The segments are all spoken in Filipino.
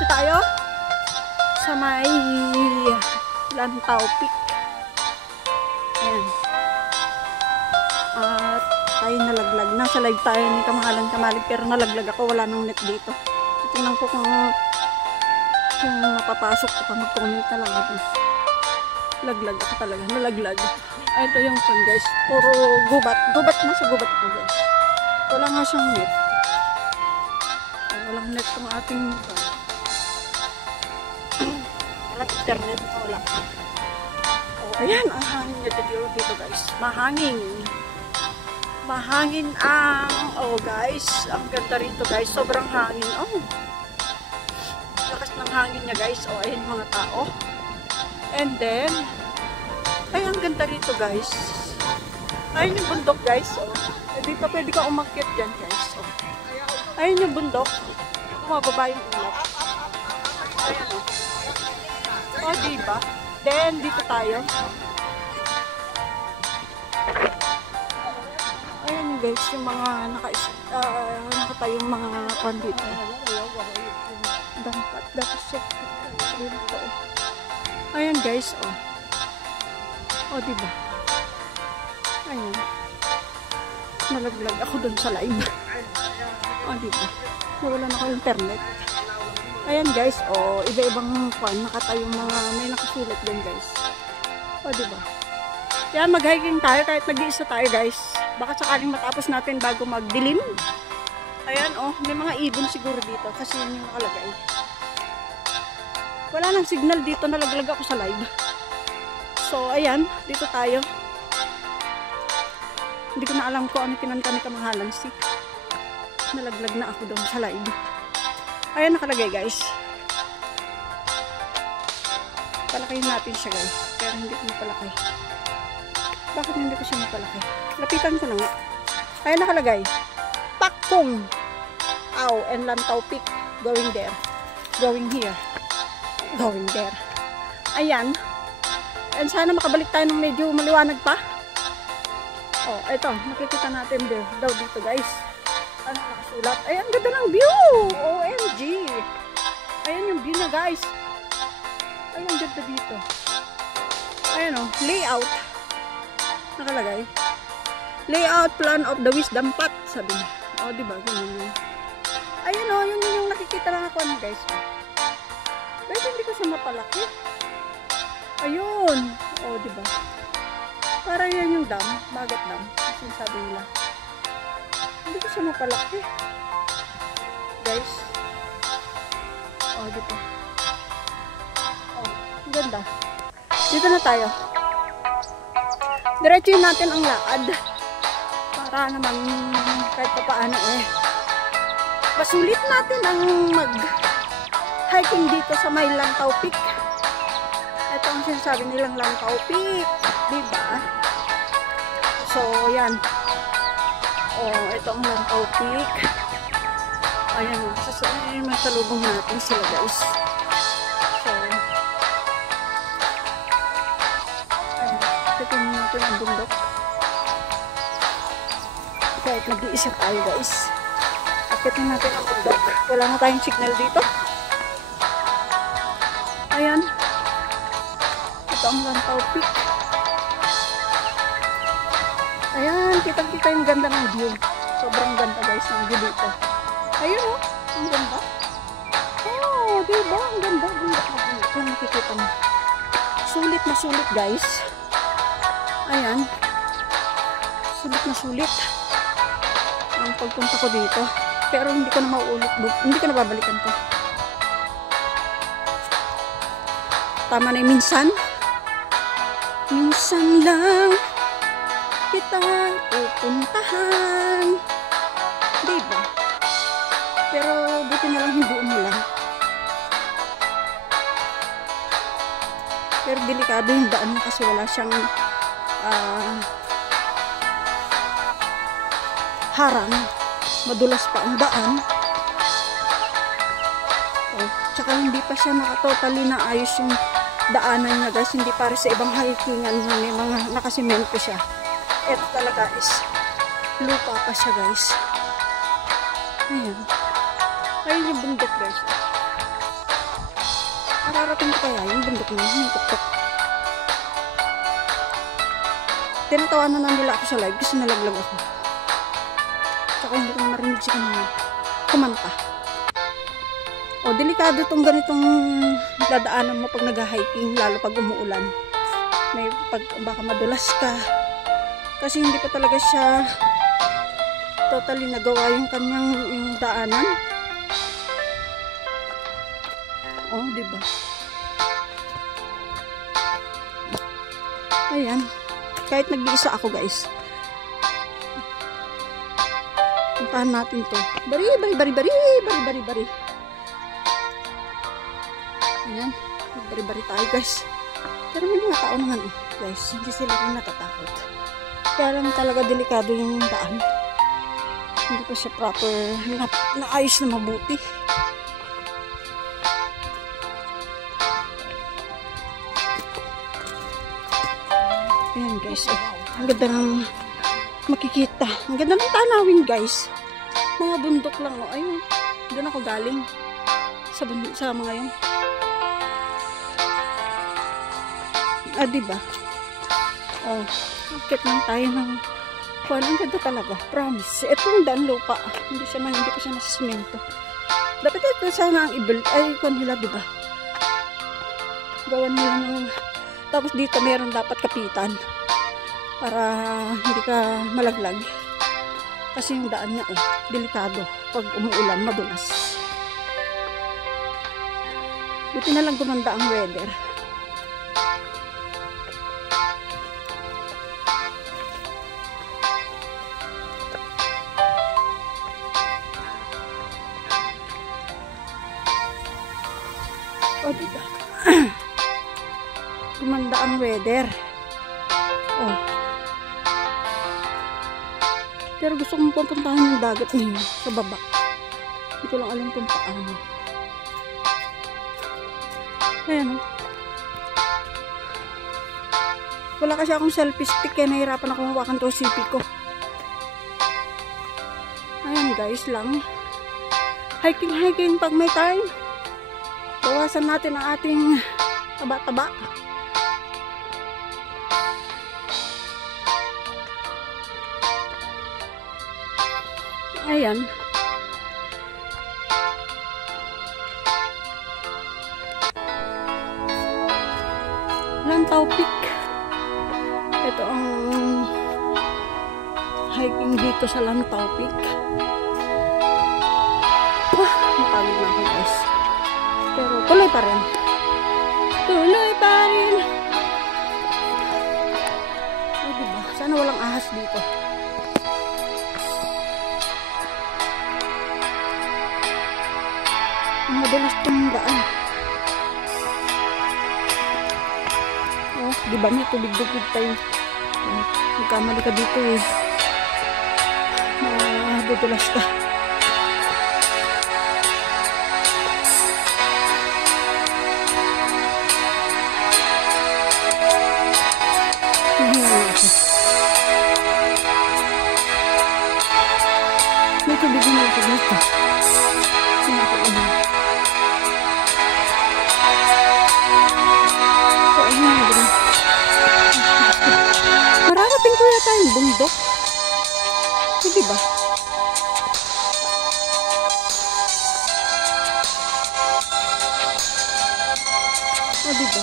Diretso tayo sa may Lantaw Peak. Ayan. At tayo nalaglag. Nasa live tayo ni Kamahalan Kamalig pero nalaglag ako. Wala nang net dito. Tingnan ko kung mapapasok ko pa. Mag-comment na lang ako. Laglag ako talaga. Nalaglag. Ay, ito yung fun guys. Puro gubat. Gubat na sa gubat ko guys. Wala nga siyang net. Ay, walang net kung ating walang internet. Wala. Oh, ayan. Ang hangin niya dito guys. Mahangin. Mahangin ang guys. Ang ganda rito guys. Sobrang hangin. Oh. Lakas ng hangin niya guys. Oh, ayun mga tao. And then ay, ang ganda rito guys. Ayun yung bundok guys. Oh. Dito pwede ka umakyat dyan guys. Oh. Ayun yung bundok. Mababa yung ulap. Ayun o. Oh, diba? Then, dito tayo. Ayun guys, yung mga nakatayong mga dito. Dampat. Dito. Ayun guys, oh. O, diba? Ayan. Nalaglag ako dun sa live. O, diba? Nawalan ako internet. Ayan, guys. O, iba-ibang nakatayong mga may nakasulat din, guys. O, diba? Yan, mag-hiking tayo kahit nag-iisa tayo, guys. Baka sakaling matapos natin bago magdilim. Ayan, o. May mga ibon siguro dito kasi yun yung nakalagay. Wala nang signal dito. Nalaglag ako sa live. So, ayan, dito tayo. Hindi ko na alam kung ano kinanta ni Kamahalan si. Nalaglag na ako doon sa live. Ayan, nakalagay guys. Palakihin natin siya guys. Pero hindi ko mapalaki. Bakit hindi ko siya mapalaki? Lapitan ko na nga. Ayan, nakalagay. Pakpong. Aw, and Lantaw Peak. Going there. Going here. Going there. Ayan. And sana makabalik tayo ng medyo maliwanag pa. Oh, ito. Makikita natin daw dito guys. Ano nakasulat? Ayan, ganda ng view! OMG! Ayan yung view niya guys. Ayan, ganda dito. Ayan o, layout. Nakalagay. Layout plan of the Wisdom Path. Sabi niya. O, diba? Ganyan yun. Ayan o, yun yung nakikita lang ako guys. Guys, hindi ko siya mapalaki. Ayun. O, diba? Para yan yung dam. Bagat dam. Kasi sabi nila. Hindi ko siya mapalaki. Guys. O, diba? O, ganda. Dito na tayo. Diretsuhin natin ang lakad. Para naman kahit pa paano masulit natin ang mag-hiking dito sa may Lantaw Peak. Ito ang sinasabi nilang Lantaw Peak. Diba? So, yan. Oh, ito ang Lantaw Peak. Ayan. Masalubong natin sila guys. So, ayan. Tignan natin ang bundok. Kahit nag-iisa tayo guys. Akitin natin ang bundok. Wala na tayong signal dito. Ayan. Ito ang Lantaw Peak. Ayan, kitang-kita yung ganda ng view. Sobrang ganda guys ng view dito. Ayun o, ang ganda. Oh, diba? Ang ganda. Ito nakikita mo. Sulit na sulit guys. Ayan. Sulit na sulit. Ang pagpunta ko dito. Pero hindi ko na mauulit. Hindi ko na babalikan to. Tama na yung minsan. Minsan lang kita pupuntahan. Diba? Pero buti na lang hindi umulan. Pero delikado yung daan kasi wala siyang harang. Madulas pa ang daan. Tsaka hindi pa siya nakatotally na ayos yung daanan niya guys. Hindi para sa ibang hikingan na may mga nakasimento siya. Ito talaga is lupa pa siya guys. Ayan. Ayun yung bundok guys. Ararating ko kaya yung bundok na yun, yung tuktok. Tinatawanan na nila ako sa live kasi nalaglag ako. Tsaka hindi ko na marinig siya kanina. Kumanta. O, delikado itong ganitong dadaanan mo pag nag-hiking, lalo pag umuulan. May baka madulas ka. Kasi hindi pa talaga siya totally nagawa yung kanyang yung daanan. Oh, diba? Ayan. Kahit nag-iisa ako, guys. Puntahan natin to. Bari. Ayan. Bari tayo, guys. Pero may mga tao naman, guys. Hindi sila rin natatakot. Kaya lang talaga delikado yung daan. Hindi pa siya proper naayos na mabuti. Ayan, guys. Ang ganda ng makikita. Ang ganda ng tanawin, guys. Mga bundok lang. Oh. Ayun. Doon ako galing. Sa mga yun. Ah, diba? Oh. Akit lang tayo ng ang ganda talaga. Promise. Itong daan lupa. Hindi pa siya nasa semento. Dapat ito sana ang i-build. Ay, kung nila, diba? Gawan nila ng... Tapos dito meron dapat kapitan. Para hindi ka malaglag. Kasi yung daan niya, oh, delikado. Pag umuulan, madulas. Buti na lang gumanda ang weather. O, diba? Gumanda ang weather. Oh. Pero gusto kong pupuntahan yung dagat ngayon sa baba. Hindi ko lang alam kung paano. Ayan, oh. Wala kasi akong selfie stick kaya nahirapan ako hawakan to sipi ko. Ayan, guys lang. Hiking pag may time. Bawasan natin ang ating taba-taba. Ayan. Lantaw Peak. Ito ang hiking dito sa Lantaw Peak. Napagod na ako, guys. Pero tuloy pa rin. Ay, diba? Sana walang ahas dito. Ang madalas itong daan. Oh, diba may tubig-tubig tayo. Magkamali ka dito eh. Madudulas ka. May tubig na ako dito. So, ayun na din. Mararating ko yata yung bundok. Hindi ba? O, diba?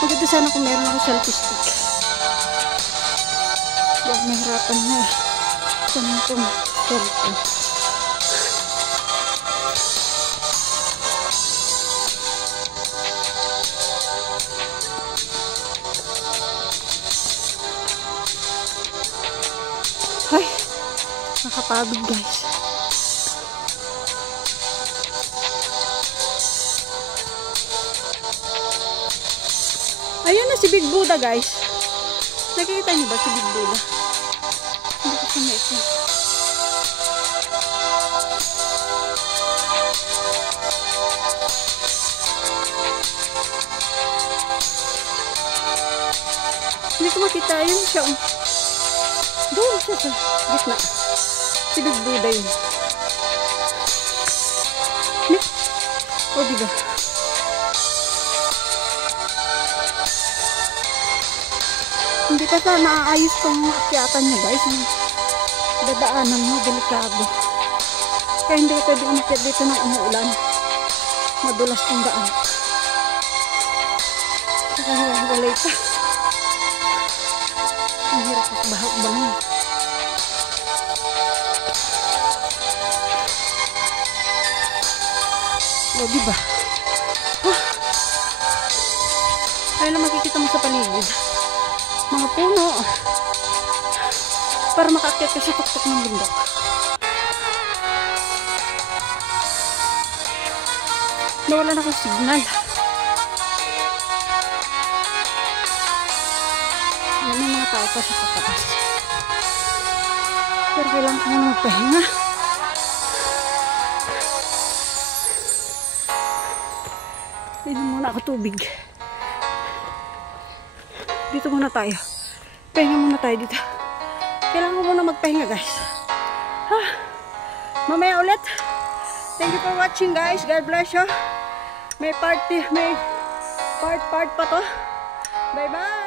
Maganda sana kung meron ako selfie stick. Huwag mahirapan na. Saan itong selfie? Ay, nakapagod, guys. Ayun na si Big Buddha, guys. Nakikita niyo ba si Big Buddha? Hindi ko siya maikot. Hindi ko makita. Ayun siya. Doon siya sa gitna. Si Big Buddha yun. O, diba? Hindi pa sa naaayos tong akyatan niya, guys. Dadaanan mo, delikado. Kaya hindi ka pwede umakyat dito ng umuulan. Madulas tong daan. Saka walay pa. Ang hirap at bahag-bangan. O, diba? Kaya lang makikita mo sa paligid. Mga puno. Para makaakyat ka sa tuktok ng bundok. Nawala na akong signal. May mga tao pa sa pataas. Pero kailangan ko na magpahinga. Inom muna ako tubig. Dito muna tayo. Pahinga muna tayo dito. Kailangan ko muna magpahinga, guys. Mamaya ulit. Thank you for watching, guys. God bless you. May part pa to. Bye-bye.